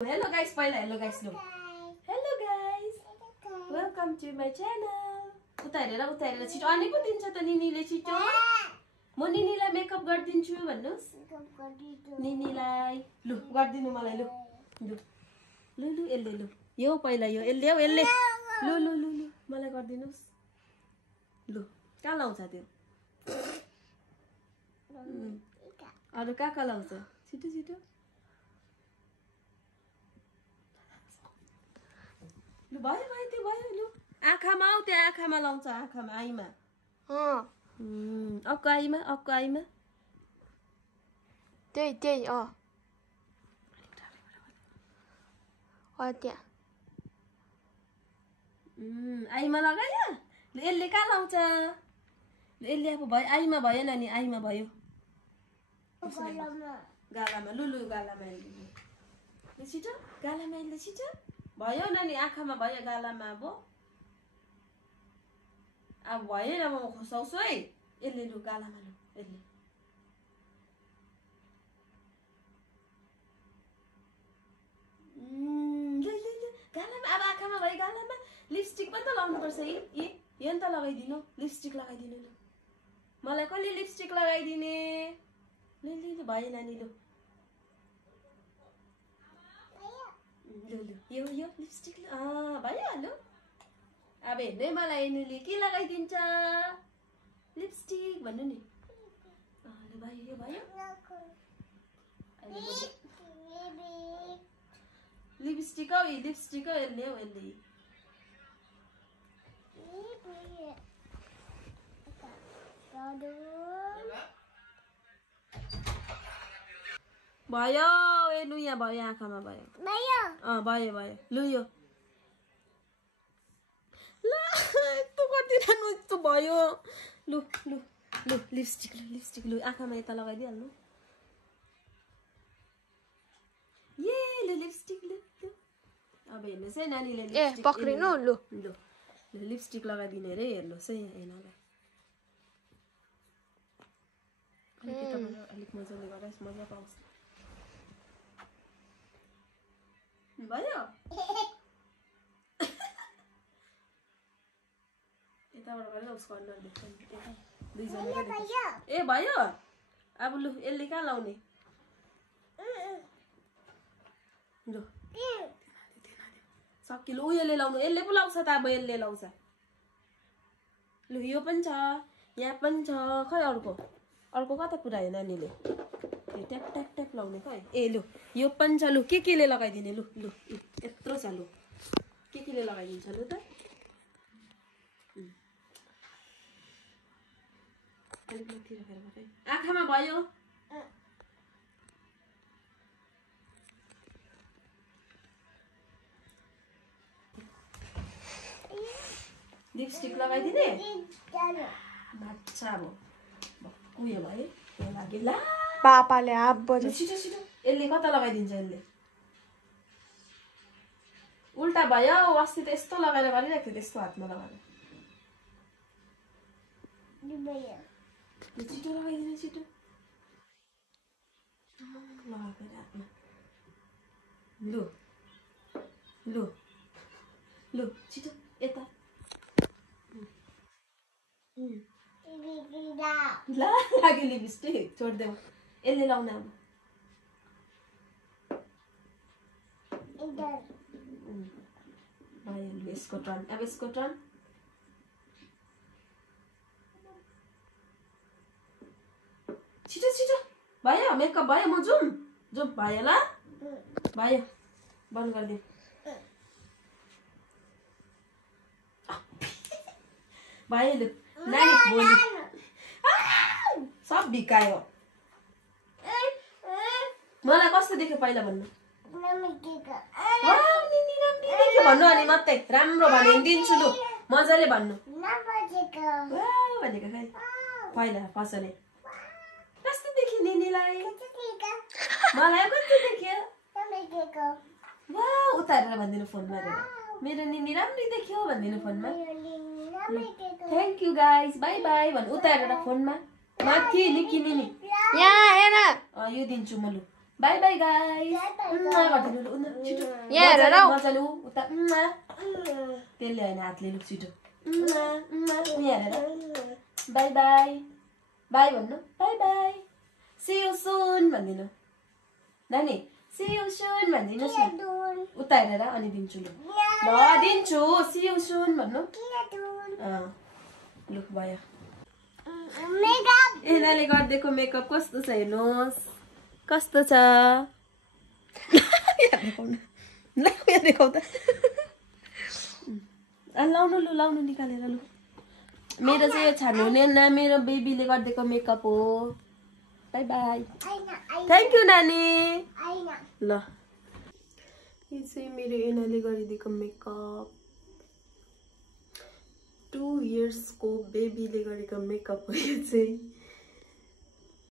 Hello guys, पहिला hello guys low. Hello guys. Welcome to my channel. उता हेरेर छिटो अनि पो दिन्छ त निनीले छिटो. म निनीलाई मेकअप गर्दिन्छु भन्नुस्. निनीलाई लु गर्दिनु मलाई लु. लु एल्ले लु. यो पहिला यो एल्ले हो एल्ले. लु मलाई गर्दिनुस्. लु कहाँ लाउँछ त्यो? अरु कहाँ लाउँछ? छिटो. लु भयो त्यो भयो लु. आँखामा आउ त्यो आँखामा लाउँछ आँखामा आइमा. अक्को आइमा. त्यही त्यहाँ आइमा लगायो. ल यसले कहाँ लाउँछ? यसले अब भयो आइमा भयो नानी आइमा भयो. गालामा लु गालामा ल छिटो गालामा यसले छिटो. भयो नानी आँखामा भयो गालामा अब भएन म खुसाउँछु है. यसले लु गालामा लु यसले. गालामा अब आँखामा भयो गालामा. लिपस्टिक पनि त लाउनुपर्छ है. यो नि त लगाइदिनु. लिपस्टिक लगाइदिनु लु. मलाई कसले लिपस्टिक लगाइदिने? लु भयो नानी लु. यो लिपस्टिक भयो लु. अब हेर्नु मलाई यिनीले के लगाइदिन्छ? लिपस्टिक भन्नु नि. ल भयो यो भयो. लिपस्टिक हो यसले हो यसले. भयो ए लु यहाँ भयो आँखामा भयो. भयो लु यो ल यस्तो गरिदिनु यस्तो भयो. लु लिपस्टिक लु आँखामा यता लगाइदिइहाल्नु. ए लु लिपस्टिक लु. अब हेर्नुहोस् है नानीले पक्रिनु लु लिपस्टिक लगाइदिने अरे. हेर्नुहोस् है यिनीहरूलाई अलिक मजाले गरेर मजा पाउँछ. भयो यताबाट गरेर उसको अनुहार देख्छ नि. दुईजना ए भयो. अब लु यसले कहाँ लाउने? लु सकिलो उयोले लाउनु. यसले पो लाउँछ त. अब यसले लाउँछ. लु यो पनि छ यहाँ पनि छ. खै अर्को कता पुऱ्यायो नानीले? ट्याप लाउने खै. ए लु यो पनि छ. लु केले लगाइदिने? लु यत्रो छ. लु केले लगाइदिन्छ लु त. आँखामा भयो. लिपस्टिक लगाइदिने. अच्छा अब उयो भयो यो लागि. ला पापाले हाफ बजे छिटो यसले कता लगाइदिन्छ? यसले उल्टा भयो. अस्ति त यस्तो लगाएर गरिरहेको थियो त्यस्तो हातमा लगाएर. छिटो लगाइदिनु छिटो. लगाएको हातमा. लु छिटो यता. लाग्यो लिपस्टिक छोडिदेऊ. यसले लाउन अब भयो. यसको टर्न. अब यसको टर्न. छिटो भयो मेकअप भयो. म जुम भयो ल. भयो बन्द गरिदिउँ. भयो लु नानी भोलि सब बिकायो. मलाई कस्तो देख्यो पहिला भन्नु? निनी राम्रो देख्यो भन्नु. अनि मात्रै राम्रो भने दिन्छु लु. मजाले भन्नु भनेको खै पहिला पसले. कस्तो देख्यो निनीलाई? मलाई कस्तो देख्यो? उता हेरेर भनिदिनु फोनमा. मेरो निनी राम्रो देख्यो भनिदिनु फोनमा. Thank you guys by bye भन्नु. उता हेरेर फोनमा माथि निकी निनी यहाँ हेर यो दिन्छु म लु. By by guys. गरिदिनु छिटो यहाँ हेर न। मजाले उता त्यसले होइन हातले लु छिटो यहाँ हेरेर बाई बाई बाई भन्नु bye bye see you soon भनिदिनु नानी सी यू सुन भनिदिनुहोस् न उता हेरेर अनि दिन्छु ल दिन्छु सी यू सुन भन्नु लु भयो एनाले गरिदिएको मेकअप कस्तो छ हेर्नुहोस् कस्तो छ यहाँ देखाउ त लाउनु लु लाउनु निकालेर लु मेरो चाहिँ यो छान्नु हुने न मेरो बेबीले गरिदिएको मेकअप हो बाई बाई थ्याङ्क यू नानी ल यो चाहिँ मेरो एनाले गरिदिएको मेकअप 2 इयर्सको बेबीले गरेको मेकअप हो यो चाहिँ